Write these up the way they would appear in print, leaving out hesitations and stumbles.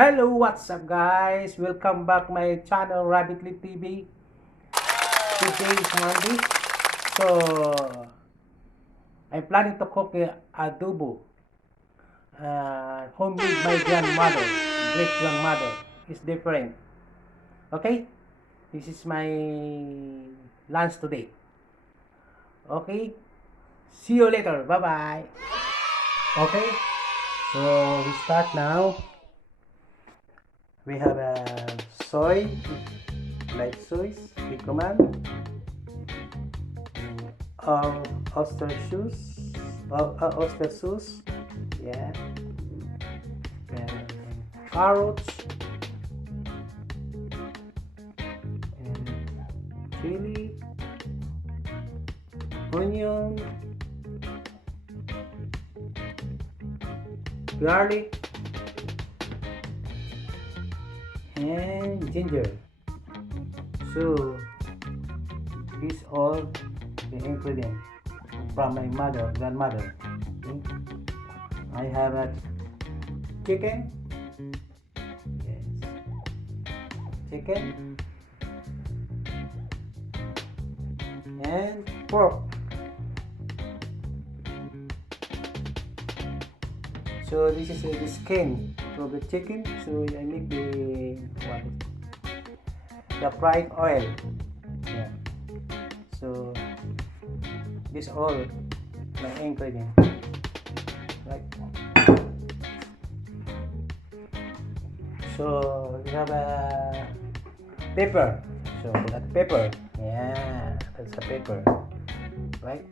Hello, what's up guys? Welcome back my channel Rabithly TV. Today is Monday. So I'm planning to cook adobo. Homemade my grandmother, great grandmother. It's different. Okay? This is my lunch today. Okay? See you later. Bye bye. Okay? So we start now. We have soy, light soy, kikoman, ouster sauce, yeah, and carrots, and chili, onion, garlic, and ginger. So these all the ingredients from my grandmother. Okay. I have a chicken, yes, chicken, and pork. So this is the skin of the chicken. So I make the fried oil. Yeah. So this all my ingredient. Right. So we have a pepper. So that pepper. Yeah, that's a pepper. Right.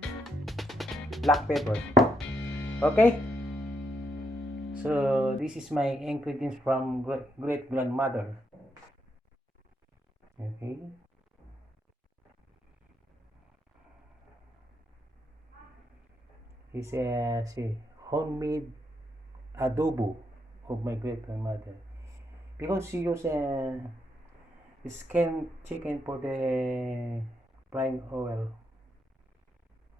Black pepper. Okay. So this is my ingredients from great grandmother. Okay. This is homemade adobo of my great grandmother. Because she used skin chicken for the frying oil.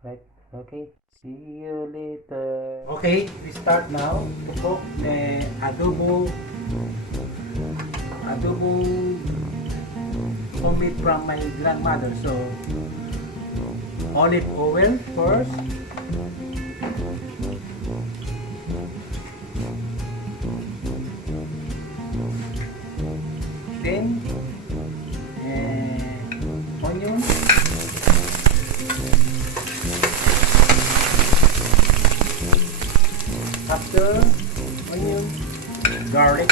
Right? Okay. See you later. Okay, we start now to cook the adobo homemade from my grandmother. So olive oil first, then onion, after onion, garlic,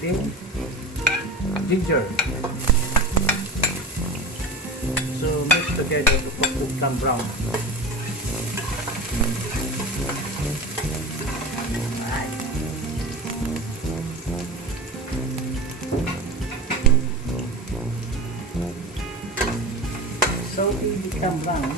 then ginger. So mix together to cook them brown. Right. So they become brown.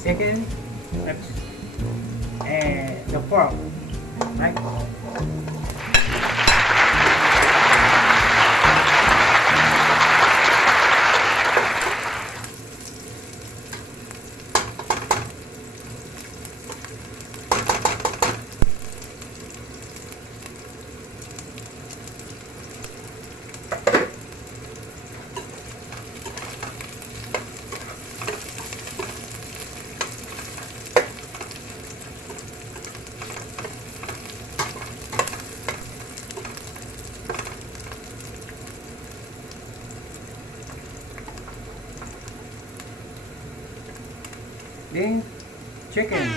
Second, the pork, right? Then chicken.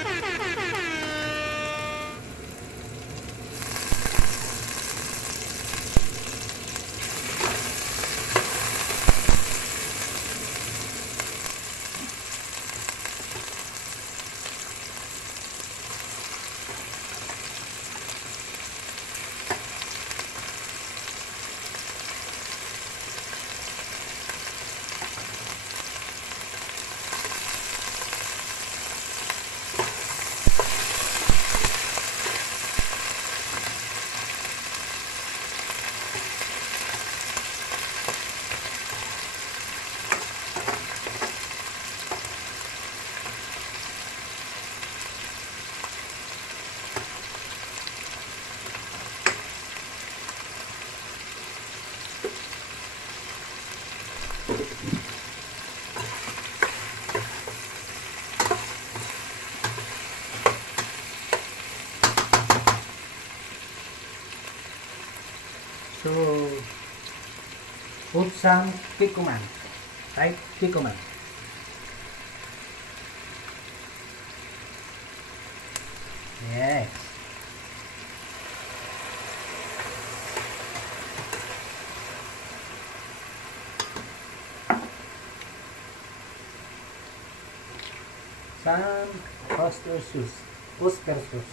So put some kikoman, right? Kikoman. Yes. Some ouster sauce. Ouster sauce.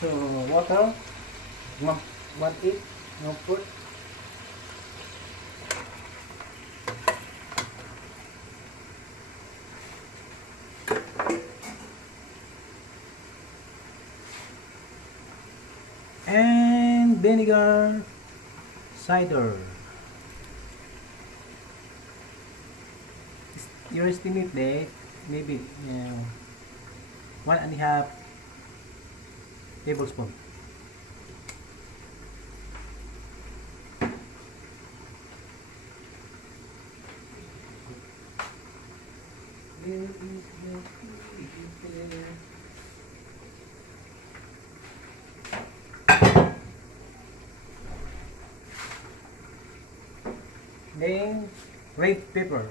So water, 1/8, no put. And vinegar, cider. You estimate there, maybe 1.5 tablespoon. Then red pepper.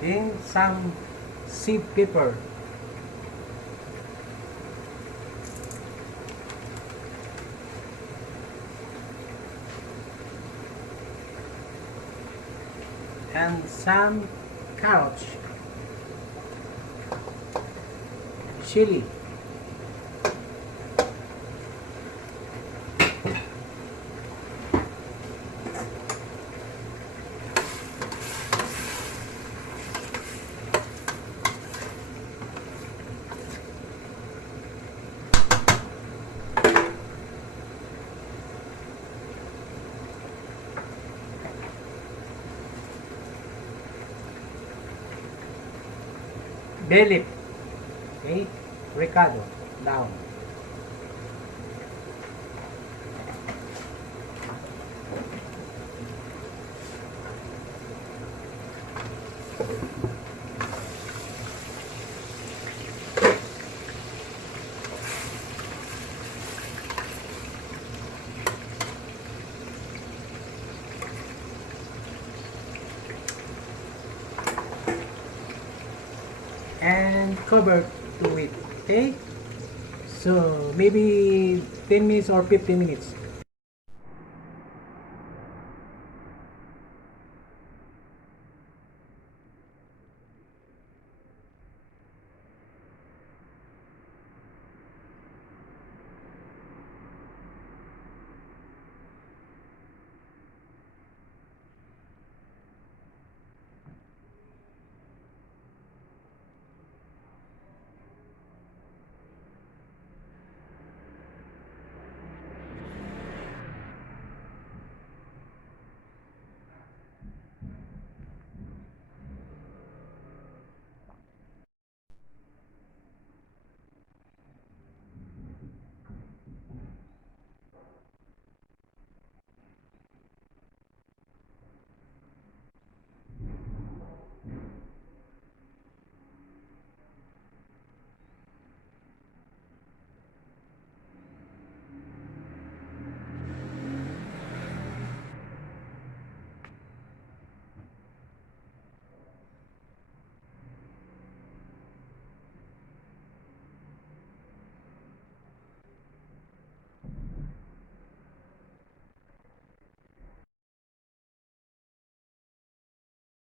Then some sea pepper. And some carrots, chili, bay leaf, okay, ricotta, down. And cover to it, okay? So maybe 10 minutes or 15 minutes.